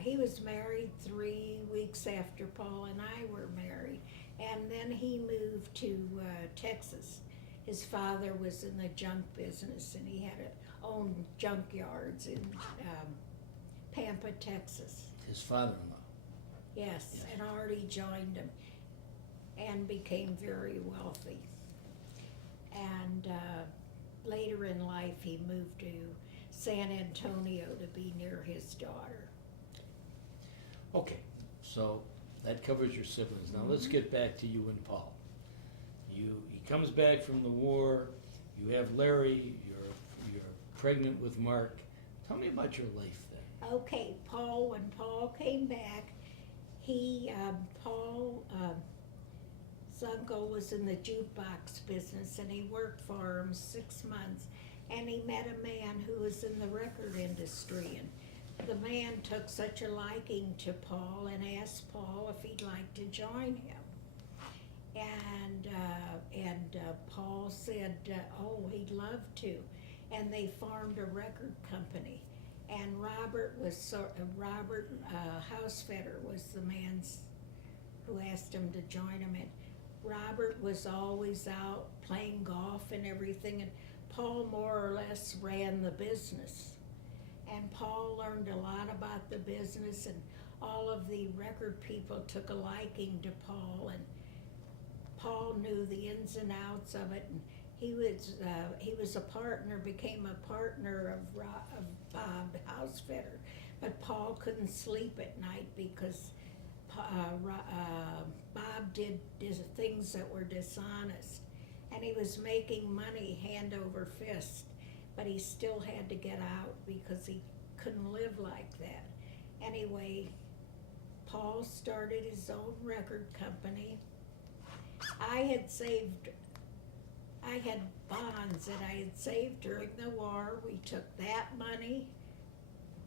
he was married 3 weeks after Paul and I were married, and then he moved to Texas. His father was in the junk business, and he had owned junkyards in Pampa, Texas. His father-in-law. Yes, Yes. and Artie joined him and became very wealthy. And later in life, he moved to San Antonio to be near his daughter. Okay, so that covers your siblings. Now let's get back to you and Paul. He comes back from the war. You have Larry. You're pregnant with Mark. Tell me about your life then. Okay, when Paul came back, Paul's uncle was in the jukebox business, and he worked for him 6 months, and he met a man who was in the record industry, and the man took such a liking to Paul and asked Paul if he'd like to join him. And Paul said, oh, he'd love to, and they formed a record company. And Robert Hausfeder was the man who asked him to join him. And Robert was always out playing golf and everything, and Paul more or less ran the business. And Paul learned a lot about the business, and all of the record people took a liking to Paul, and Paul knew the ins and outs of it, and he was a partner, became a partner of Bob Hausfeder, but Paul couldn't sleep at night because Bob did things that were dishonest, and he was making money hand over fist, but he still had to get out because he couldn't live like that. Anyway, Paul started his own record company. I had bonds that I had saved during the war. We took that money.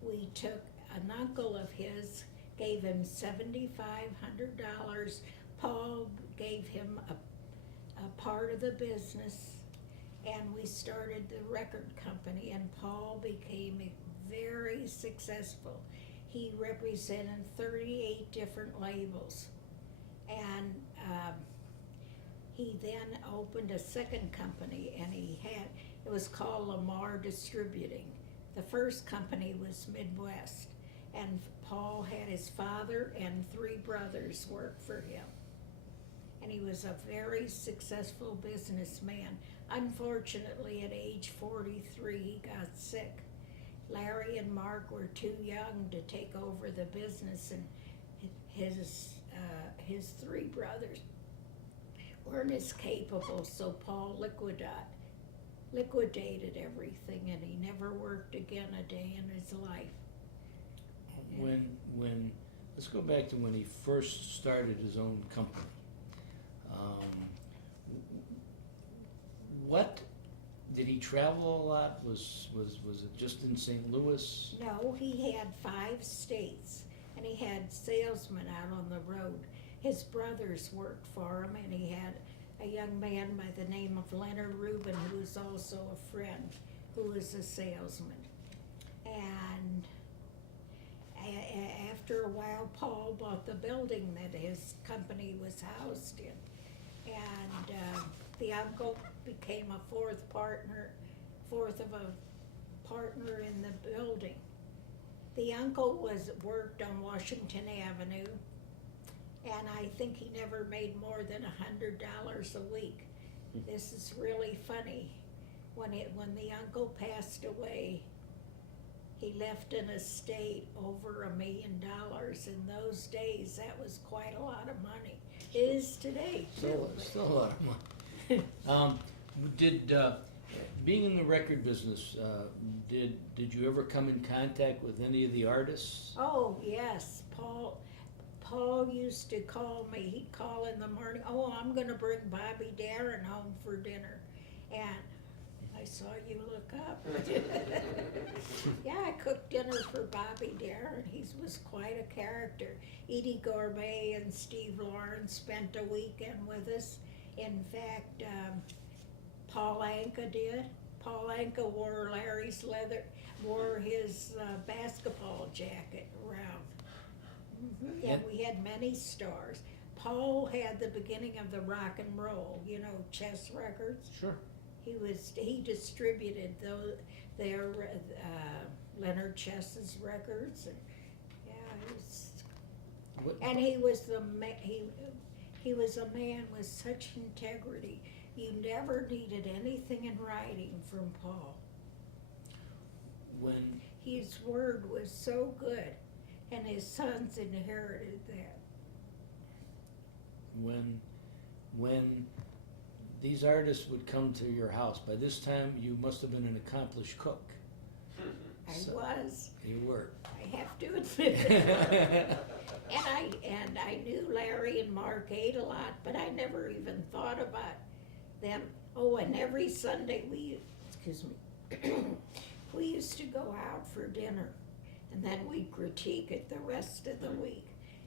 We took an uncle of his, gave him $7,500. Paul gave him a part of the business, and we started the record company, and Paul became very successful. He represented 38 different labels, and he then opened a second company, and it was called Lamar Distributing. The first company was Midwest, and Paul had his father and 3 brothers work for him. And he was a very successful businessman. Unfortunately, at age 43, he got sick. Larry and Mark were too young to take over the business, and his 3 brothers weren't as capable, so Paul liquidated everything, and he never worked again a day in his life. When let's go back to when he first started his own company. What did he travel a lot? Was it just in St. Louis? No, he had 5 states, and he had salesmen out on the road. His brothers worked for him, and he had a young man by the name of Leonard Rubin, who was also a friend, who was a salesman. And after a while, Paul bought the building that his company was housed in. And the uncle became a fourth of a partner in the building. The uncle worked on Washington Avenue, and I think he never made more than $100 a week. This is really funny. When the uncle passed away, he left an estate over $1 million. In those days, that was quite a lot of money. It is today, too. Still a lot of money. Being in the record business, did you ever come in contact with any of the artists? Oh, yes. Paul used to call me. He'd call in the morning, oh, I'm going to bring Bobby Darin home for dinner. And I saw you look up. Yeah, I cooked dinner for Bobby Darin. He was quite a character. Eadie Gourmet and Steve Lawrence spent a weekend with us. In fact, Paul Anka did. Paul Anka wore his basketball jacket around. Yeah, And- we had many stars. Paul had the beginning of the rock and roll, chess records. Sure. He distributed their Leonard Chess's records, and yeah, What, and he was a man with such integrity. You never needed anything in writing from Paul. when His word was so good, and his sons inherited that. when these artists would come to your house, by this time you must have been an accomplished cook. I So- was. You were. I have to admit it. And I knew Larry and Mark ate a lot, but I never even thought about them. Oh, and every Sunday we used to go out for dinner, and then we'd critique it the rest of the week.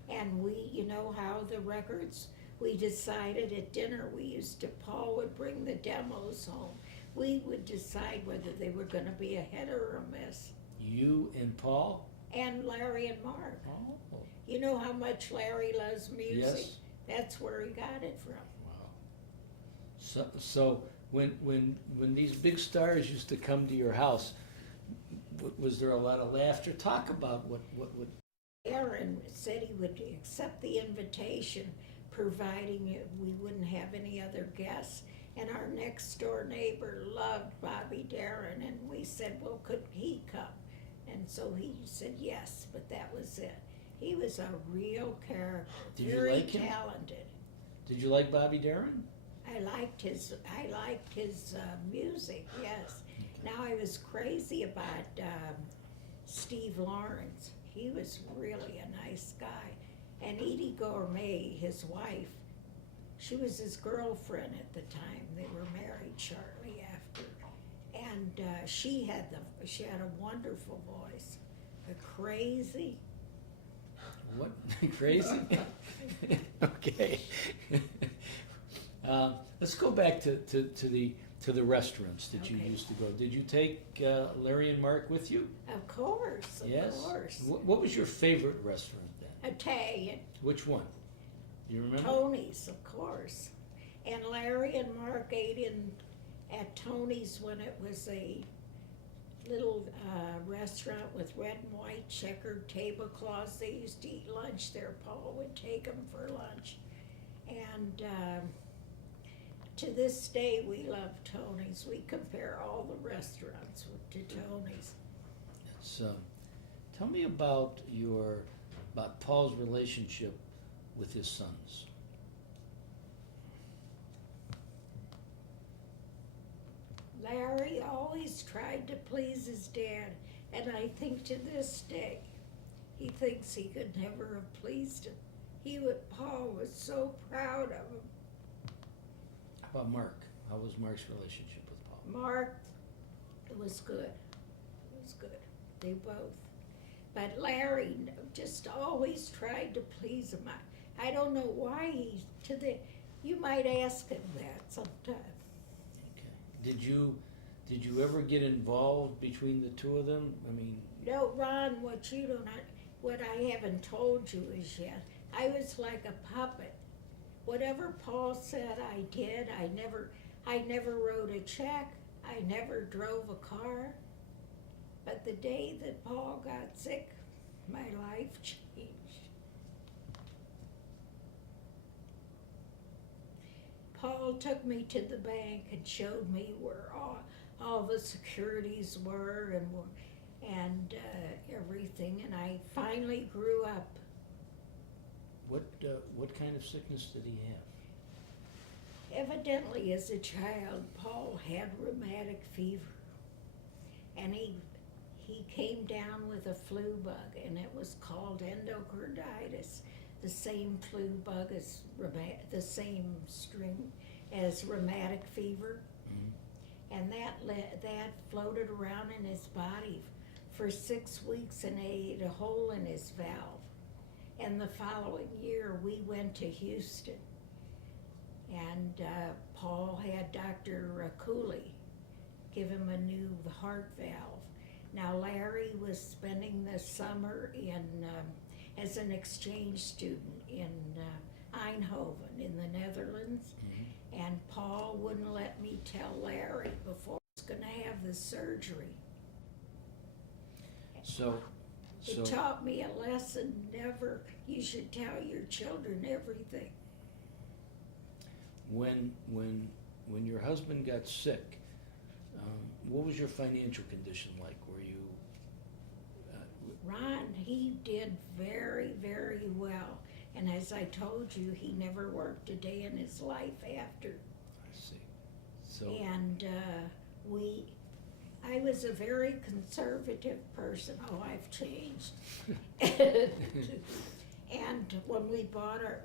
And you know how the records, we decided at dinner, Paul would bring the demos home. We would decide whether they were gonna be a hit or a miss. You and Paul? And Larry and Mark. Oh, You know how much Larry loves music? yes. That's where he got it from. Wow. So when these big stars used to come to your house, was there a lot of laughter? Talk about what would. Aaron said he would accept the invitation, providing we wouldn't have any other guests. And our next door neighbor loved Bobby Darin, and we said, well, could he come? And so he said yes, but that was it. He was a real character, Did you very like him? talented. Did you like Bobby Darin? I liked his music, yes. Now I was crazy about Steve Lawrence. He was really a nice guy. And Eadie Gourmet, his wife, she was his girlfriend at the time. They were married shortly after. And she had a wonderful voice. Crazy. What? Crazy? Okay. Let's go back to the restaurants that you Okay. used to go. Did you take Larry and Mark with you? Of course, of Yes. course. What was your favorite restaurant then? Italian. Which one? Do you remember? Tony's, of course. And Larry and Mark ate at Tony's when it was a little restaurant with red and white checkered tablecloths. They used to eat lunch there. Paul would take them for lunch. And to this day, we love Tony's. We compare all the restaurants to Tony's. So, tell me about Paul's relationship with his sons. Larry always tried to please his dad, and I think to this day, he thinks he could never have pleased him. Paul was so proud of him. How about Mark? How was Mark's relationship with Paul? Mark, it was good. It was good. They both. But Larry just always tried to please him. I don't know why you might ask him that sometime. Okay. Did you ever get involved between the two of them? I mean, No, Ron, what I haven't told you is yet, I was like a puppet. Whatever Paul said I did. I never wrote a check. I never drove a car. But the day that Paul got sick, my life changed. Paul took me to the bank and showed me where all the securities were and everything, and I finally grew up. what kind of sickness did he have? Evidently, as a child, Paul had rheumatic fever, and he came down with a flu bug, and it was called endocarditis, the same flu bug as the same string as rheumatic fever, and that floated around in his body for 6 weeks and ate a hole in his valve. And the following year, we went to Houston, and Paul had Dr. Cooley give him a new heart valve. Now, Larry was spending the summer as an exchange student in Eindhoven in the Netherlands. Mhm. And Paul wouldn't let me tell Larry before I was going to have the surgery. So, It taught me a lesson: never, you should tell your children everything. when your husband got sick, what was your financial condition like? Were you? Ron, he did very, very well. And as I told you, he never worked a day in his life after. I see. So. And I was a very conservative person. Oh, I've changed. And when we bought our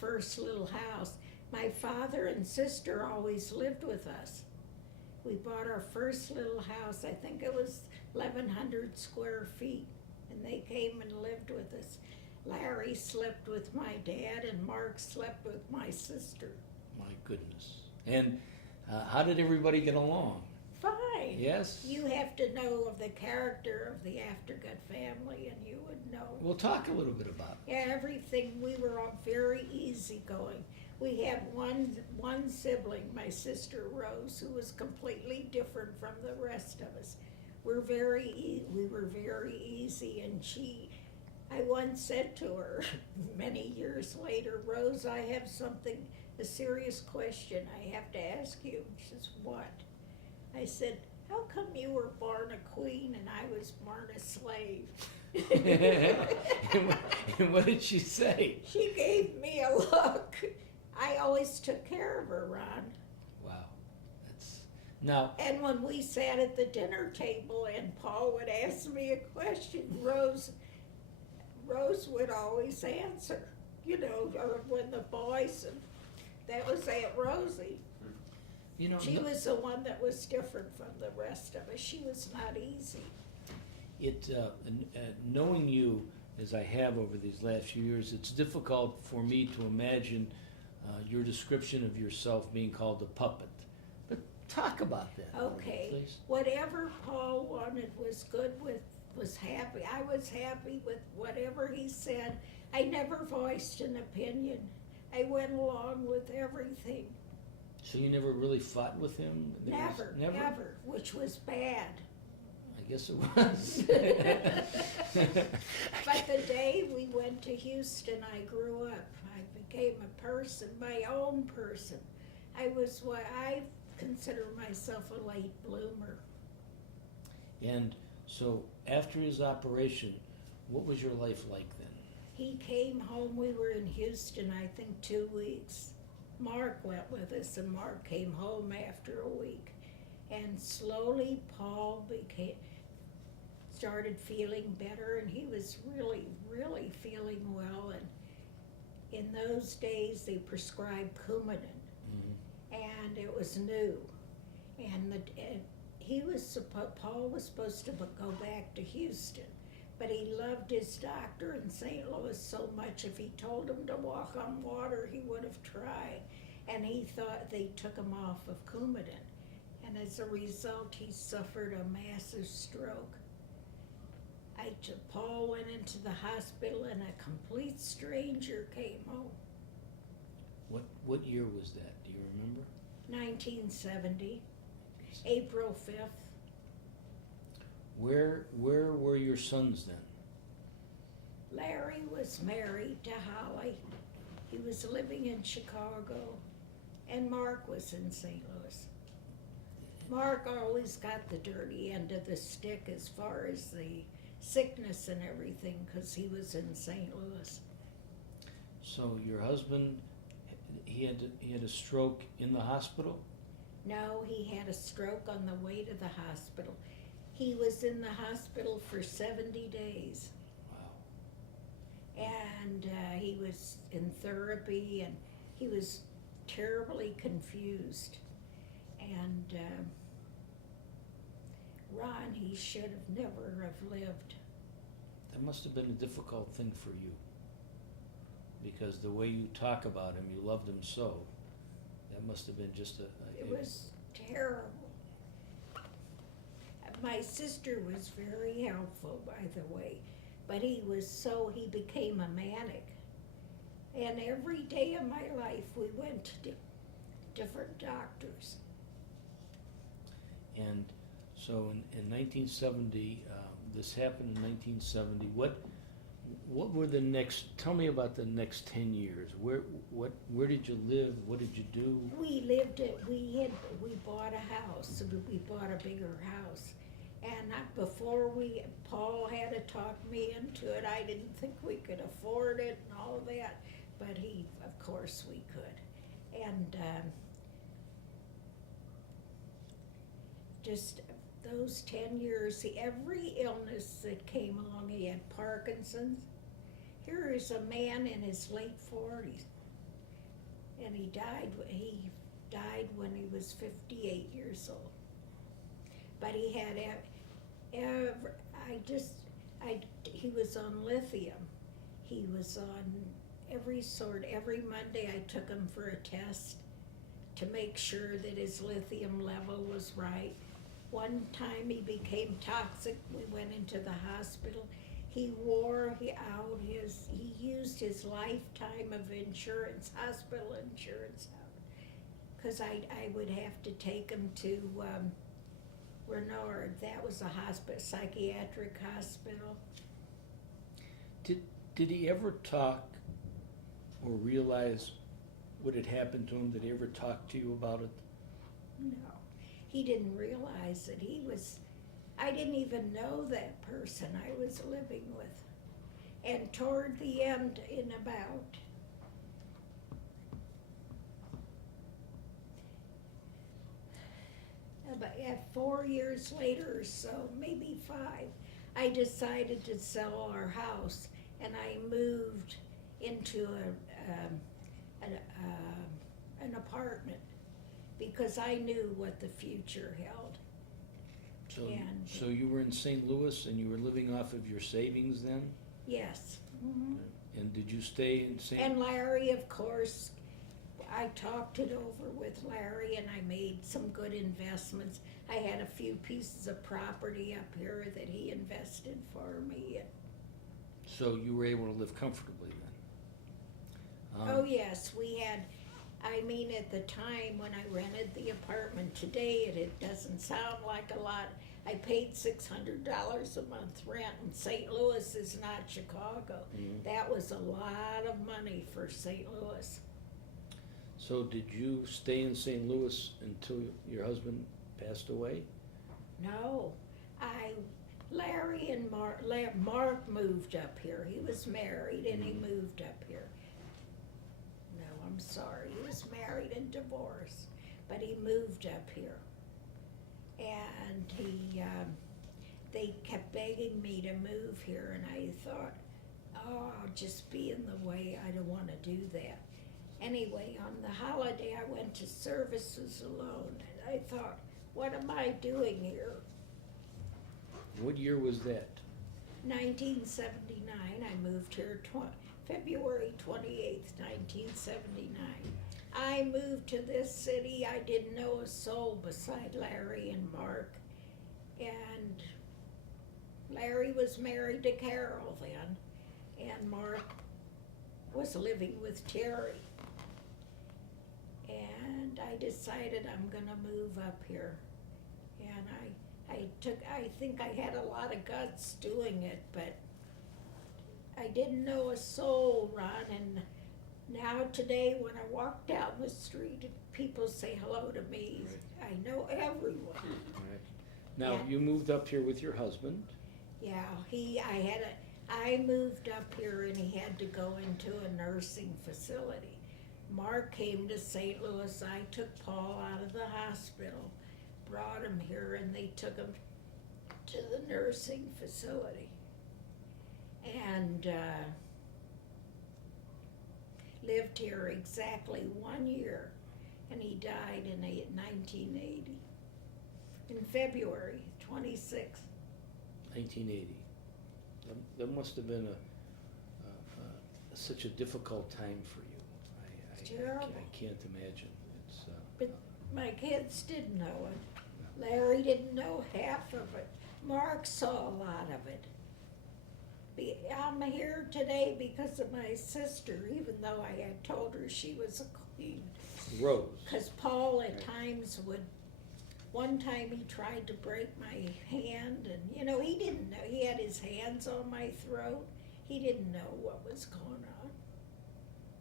first little house, my father and sister always lived with us. We bought our first little house, I think it was 1,100 square feet, and they came and lived with us. Larry slept with my dad, and Mark slept with my sister. My goodness. And how did everybody get along? Fine. Yes? You have to know of the character of the Aftergut family, and you would know. We'll talk a little bit about it. Yeah, everything. We were all very easygoing. We had one sibling, my sister Rose, who was completely different from the rest of us. We were very easy, and I once said to her many years later, Rose, I have a serious question I have to ask you. She says, what? I said, how come you were born a queen and I was born a slave? And what did she say? She gave me a look. I always took care of her, Ron. Wow. Now. And when we sat at the dinner table and Paul would ask me a question, Rose would always answer. Or when the boys, that was Aunt Rosie. She was the one that was different from the rest of us. She was not easy. Knowing you as I have over these last few years, it's difficult for me to imagine your description of yourself being called a puppet. But talk about that. Okay. Please. Whatever Paul wanted was happy. I was happy with whatever he said. I never voiced an opinion. I went along with everything. So you never really fought with him? Never, which was bad. I guess it was. But the day we went to Houston, I grew up. I became a person, my own person. I was what I consider myself a late bloomer. And so after his operation, what was your life like then? He came home, we were in Houston, I think 2 weeks. Mark went with us, and Mark came home after a week. And slowly Paul started feeling better, and he was really, really feeling well. And in those days, they prescribed Coumadin, and it was new. And Paul was supposed to go back to Houston, but he loved his doctor in St. Louis so much. If he told him to walk on water, he would have tried. And he thought they took him off of Coumadin. And as a result, he suffered a massive stroke. Paul went into the hospital, and a complete stranger came home. What year was that? Do you remember? 1970, April 5th. Where were your sons then? Larry was married to Holly. He was living in Chicago, and Mark was in St. Louis. Mark always got the dirty end of the stick as far as the sickness and everything, because he was in St. Louis. So your husband, he had a stroke in the hospital? No, he had a stroke on the way to the hospital. He was in the hospital for 70 days. Wow. And he was in therapy, and he was terribly confused. And Ron, he should have never have lived. That must have been a difficult thing for you, because the way you talk about him, you loved him so. That must have been just It was terrible. My sister was very helpful, by the way. but he became a manic. And every day of my life, we went to different doctors. And so in 1970, this happened in 1970. What were the next? Tell me about the next 10 years. Where did you live? What did you do? We bought a house. We bought a bigger house, and Paul had to talk me into it. I didn't think we could afford it and all of that, but of course we could, and just those 10 years, every illness that came along. He had Parkinson's. Here is a man in his late 40s, and he died when he was 58 years old. But he had he was on lithium. He was on every Monday I took him for a test to make sure that his lithium level was right. One time he became toxic. We went into the hospital. He used his lifetime of insurance, hospital insurance, because I would have to take him to Renard. That was a psychiatric hospital. Did he ever talk or realize what had happened to him? Did he ever talk to you about it? No, he didn't realize it. I didn't even know that person I was living with. And toward the end, about 4 years later or so, maybe 5, I decided to sell our house, and I moved into an apartment because I knew what the future held. So you were in St. Louis and you were living off of your savings then? Yes. Mm-hmm. And did you stay in St. And Larry, of course, I talked it over with Larry, and I made some good investments. I had a few pieces of property up here that he invested for me. So you were able to live comfortably then? Oh yes, at the time when I rented the apartment, today it doesn't sound like a lot. I paid $600 a month rent, and St. Louis is not Chicago. Mm-hmm. That was a lot of money for St. Louis. So did you stay in St. Louis until your husband passed away? No, Larry and Mark moved up here. He was married and he moved up here. No, I'm sorry, he was married and divorced, but he moved up here. And they kept begging me to move here, and I thought, oh, I'll just be in the way. I don't want to do that. Anyway, on the holiday, I went to services alone, and I thought, what am I doing here? What year was that? 1979, I moved here February 28th, 1979. I moved to this city. I didn't know a soul beside Larry and Mark. And Larry was married to Carol then, and Mark was living with Terry. And I decided I'm gonna move up here. And I think I had a lot of guts doing it, but I didn't know a soul, Ron, and now today when I walk down the street, people say hello to me. Right. I know everyone. Right. Now, And, you moved up here with your husband. yeah, I moved up here and he had to go into a nursing facility. Mark came to St. Louis. I took Paul out of the hospital, brought him here, and they took him to the nursing facility. And lived here exactly 1 year, and he died in 1980, in February 26th. 1980. That must have been such a difficult time for you. Terrible. I can't imagine. But my kids didn't know it. Larry didn't know half of it. Mark saw a lot of it. I'm here today because of my sister, even though I had told her she was a queen. Rose. Because Paul at Right. times would, one time he tried to break my hand, and you know, he didn't know, he had his hands on my throat. He didn't know what was going on.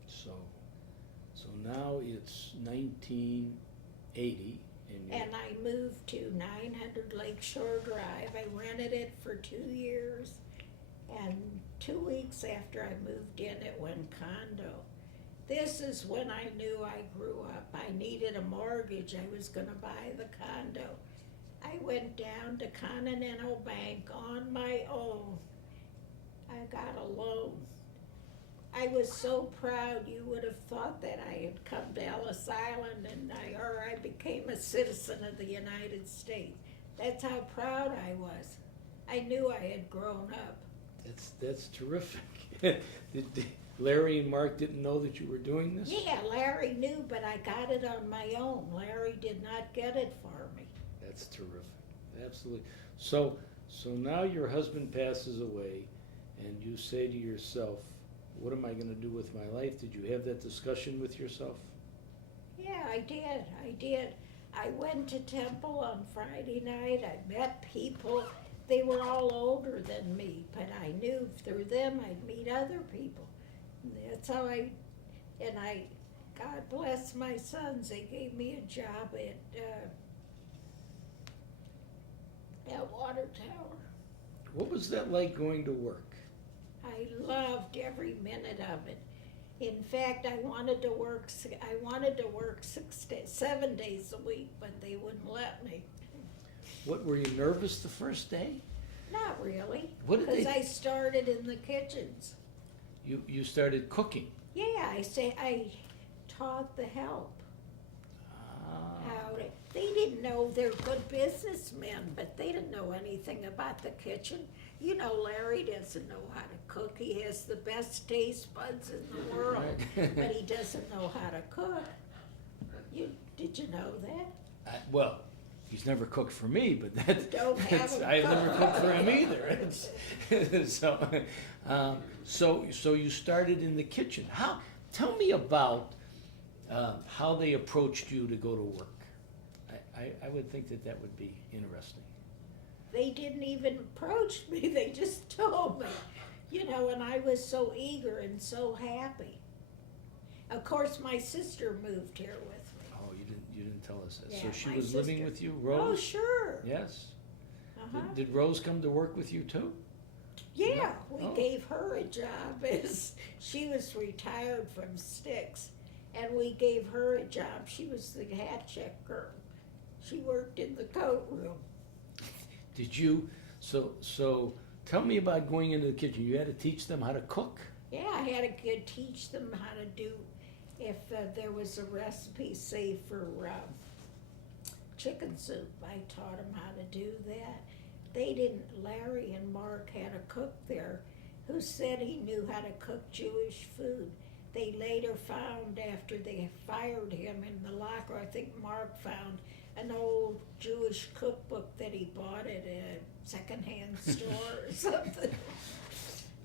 So now it's 1980, And I moved to 900 Lakeshore Drive. I rented it for 2 years. And 2 weeks after I moved in, it went condo. This is when I knew I grew up. I needed a mortgage. I was going to buy the condo. I went down to Continental Bank on my own. I got a loan. I was so proud. You would have thought that I had come to Ellis Island and I became a citizen of the United States. That's how proud I was. I knew I had grown up. That's terrific. Did Larry and Mark didn't know that you were doing this? Yeah, Larry knew, but I got it on my own. Larry did not get it for me. That's terrific. Absolutely. So now your husband passes away, and you say to yourself, "What am I going to do with my life?" Did you have that discussion with yourself? Yeah, I did. I went to temple on Friday night. I met people. They were all older than me, but I knew through them I'd meet other people. And that's how God bless my sons. They gave me a job at Water Tower. What was that like going to work? I loved every minute of it. In fact, I wanted to work 7 days a week, but they wouldn't let me. What, were you nervous the first day? Not really, What did because they- I started in the kitchens. You started cooking. Yeah, I taught the help how to. They didn't know they're good businessmen, but they didn't know anything about the kitchen. You know, Larry doesn't know how to cook. He has the best taste buds in the world, Right. but he doesn't know how to cook. Did you know that? Well, he's never cooked for me, but Don't have him I've never cook. cooked for him either. So you started in the kitchen. Tell me about how they approached you to go to work. I would think that would be interesting. They didn't even approach me, they just told me, you know, and I was so eager and so happy. Of course, my sister moved here with me. Oh, you didn't tell us that. So Yeah, she my was living sister. with you, Oh, Rose? sure. Yes. Uh-huh. Did Rose come to work with you too? Yeah, we Oh. gave her a job as, she was retired from Styx, and we gave her a job. She was the hat check girl. She worked in the coat room. Did you, so tell me about going into the kitchen. You had to teach them how to cook? Yeah, I had to teach them how to do, if there was a recipe, say for chicken soup, I taught them how to do that. They didn't, Larry and Mark had a cook there who said he knew how to cook Jewish food. They later found, after they fired him in the locker, I think Mark found an old Jewish cookbook that he bought at a secondhand store or something.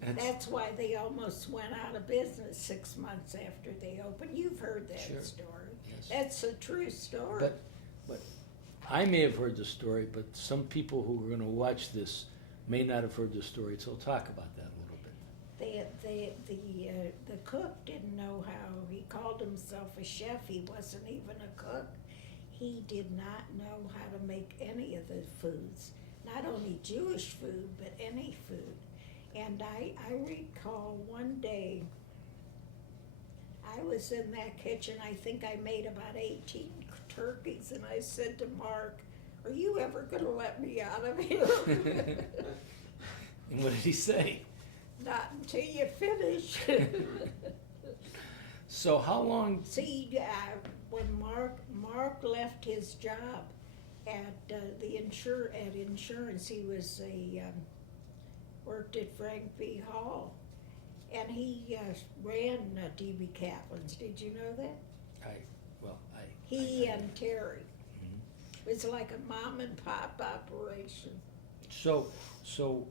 That's why they almost went out of business 6 months after they opened. You've heard that Sure. story. Yes. That's a true story. But I may have heard the story, but some people who are going to watch this may not have heard the story, so talk about that a little bit. The cook didn't know how. He called himself a chef. He wasn't even a cook. He did not know how to make any of the foods, not only Jewish food, but any food. And I recall one day, I was in that kitchen, I think I made about 18 turkeys, and I said to Mark, "Are you ever gonna let me out of here?" And what did he say? "Not until you finish." So how long, See, when Mark left his job at insurance, he was worked at Frank V. Hall, and he ran D.B. Kaplan's. Did you know that? He and Terry. Mhm. It was like a mom and pop operation. So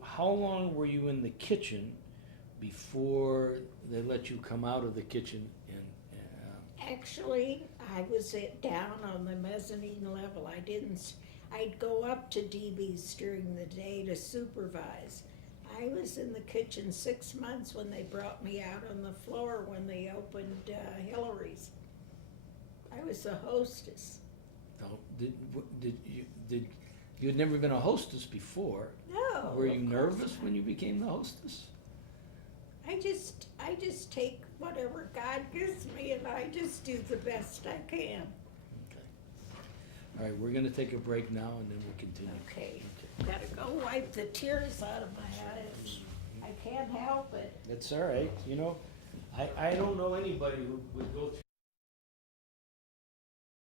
how long were you in the kitchen before they let you come out of the kitchen and, Actually, I was down on the mezzanine level. I'd go up to DB's during the day to supervise. I was in the kitchen 6 months when they brought me out on the floor when they opened Hillary's. I was the hostess. no, you'd never been a hostess before. No. Were you of course nervous not. when you became the hostess? I just take whatever God gives me and I just do the best I can. Okay. All right, we're gonna take a break now and then we'll continue. Okay, gotta go wipe the tears out of my eyes. I can't help it. That's all right, you know, I don't know anybody who would go through